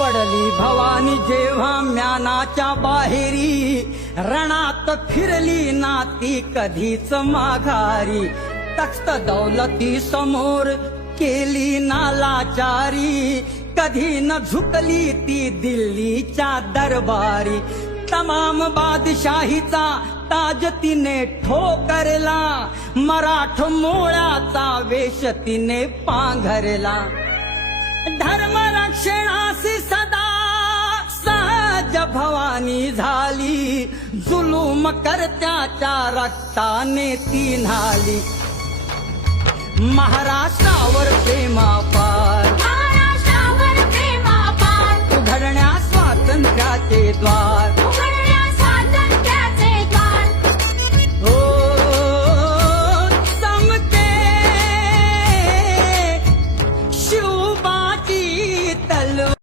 पडली भवानी जेव्हा म्यानाच्या बाहेरी, रणात फिरली ना ती कधीच माघारी. तख्त दौलती समोर केली ना लाचारी, कधी न झुकली ती दिल्लीच्या दरबारी. तमाम बादशाहीचा ताज तिने ठोकरला, मराठ मोळ्याचा वेश तिने पांघरला. धर्मरक्षणासी सदा सहज भवानी झाली, जुलूम करत्याच्या रक्ताने ती न्हाली. महाराष्ट्रावर प्रेमा